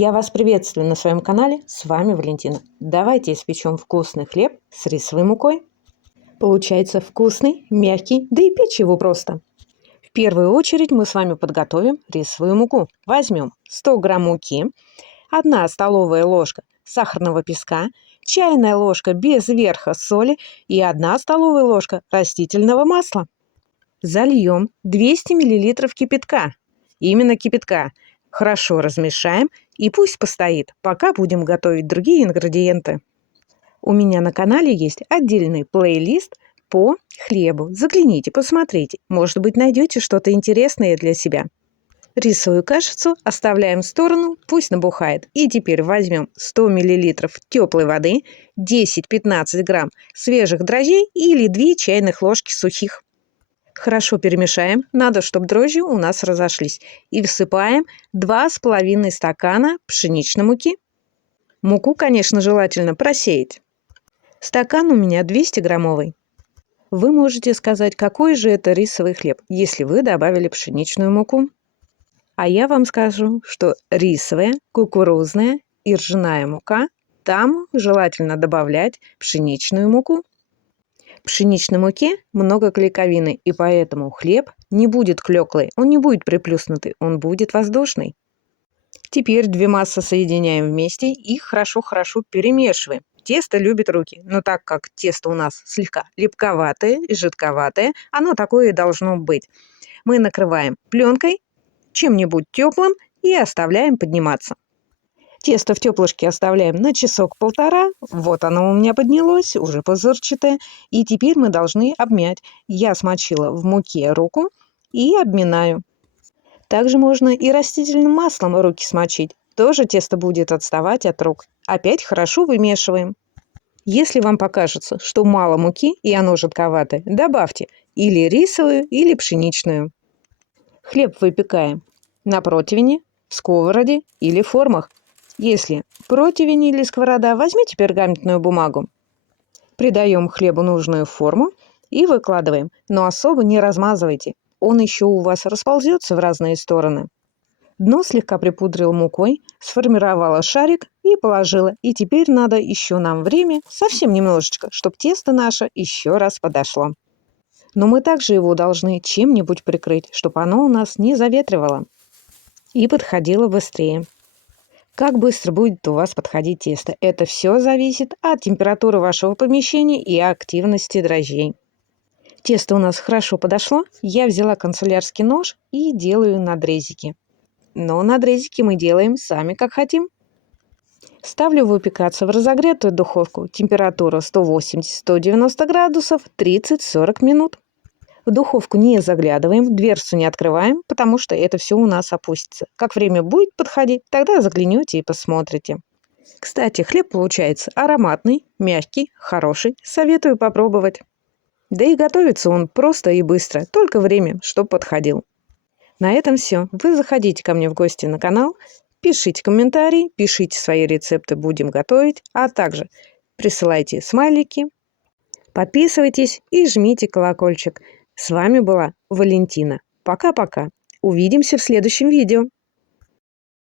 Я вас приветствую на своем канале, с вами Валентина. Давайте испечем вкусный хлеб с рисовой мукой. Получается вкусный, мягкий, да и печь его просто. В первую очередь мы с вами подготовим рисовую муку. Возьмем 100 грамм муки, 1 столовая ложка сахарного песка, чайная ложка без верха соли и 1 столовая ложка растительного масла. Зальем 200 мл кипятка, именно кипятка. Хорошо размешаем и пусть постоит, пока будем готовить другие ингредиенты. У меня на канале есть отдельный плейлист по хлебу. Загляните, посмотрите. Может быть, найдете что-то интересное для себя. Рисовую кашицу оставляем в сторону, пусть набухает. И теперь возьмем 100 мл теплой воды, 10-15 грамм свежих дрожжей или 2 чайных ложки сухих. Хорошо перемешаем, надо, чтобы дрожжи у нас разошлись. И всыпаем 2,5 стакана пшеничной муки. Муку, конечно, желательно просеять. Стакан у меня 200-граммовый. Вы можете сказать, какой же это рисовый хлеб, если вы добавили пшеничную муку. А я вам скажу, что рисовая, кукурузная и ржаная мука, там желательно добавлять пшеничную муку. В пшеничной муке много клейковины, и поэтому хлеб не будет клеклый, он не будет приплюснутый, он будет воздушный. Теперь две массы соединяем вместе и хорошо-хорошо перемешиваем. Тесто любит руки, но так как тесто у нас слегка липковатое и жидковатое, оно такое и должно быть. Мы накрываем пленкой, чем-нибудь теплым и оставляем подниматься. Тесто в теплышке оставляем на часок-полтора. Вот оно у меня поднялось, уже пузырчатое. И теперь мы должны обмять. Я смочила в муке руку и обминаю. Также можно и растительным маслом руки смочить. Тоже тесто будет отставать от рук. Опять хорошо вымешиваем. Если вам покажется, что мало муки и оно жидковатое, добавьте или рисовую, или пшеничную. Хлеб выпекаем на противне, в сковороде или формах. Если противень или сковорода, возьмите пергаментную бумагу. Придаем хлебу нужную форму и выкладываем, но особо не размазывайте. Он еще у вас расползется в разные стороны. Дно слегка припудрила мукой, сформировала шарик и положила. И теперь надо еще нам время, совсем немножечко, чтобы тесто наше еще раз подошло. Но мы также его должны чем-нибудь прикрыть, чтобы оно у нас не заветривало и подходило быстрее. Как быстро будет у вас подходить тесто? Это все зависит от температуры вашего помещения и активности дрожжей. Тесто у нас хорошо подошло. Я взяла канцелярский нож и делаю надрезики. Но надрезики мы делаем сами, как хотим. Ставлю выпекаться в разогретую духовку. Температура 180-190 градусов, 30-40 минут. В духовку не заглядываем, дверцу не открываем, потому что это все у нас опустится. Как время будет подходить, тогда заглянете и посмотрите. Кстати, хлеб получается ароматный, мягкий, хороший. Советую попробовать. Да и готовится он просто и быстро, только время, чтобы подходил. На этом все. Вы заходите ко мне в гости на канал, пишите комментарии, пишите свои рецепты, будем готовить, а также присылайте смайлики, подписывайтесь и жмите колокольчик. С вами была Валентина. Пока-пока. Увидимся в следующем видео.